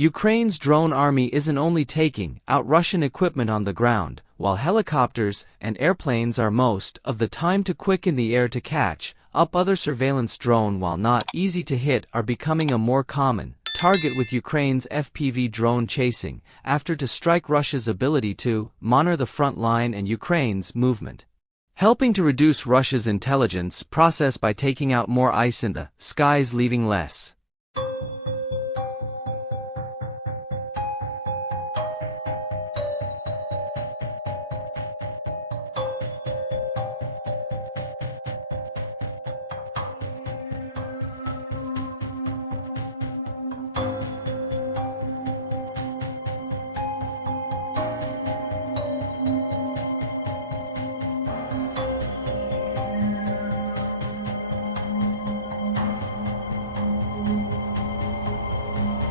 Ukraine's drone army isn't only taking out Russian equipment on the ground, while helicopters and airplanes are most of the time too quick in the air to catch up other surveillance drone, while not easy to hit, are becoming a more common target, with Ukraine's FPV drone chasing after to strike Russia's ability to monitor the front line and Ukraine's movement, helping to reduce Russia's intelligence process by taking out more ice in the skies, leaving less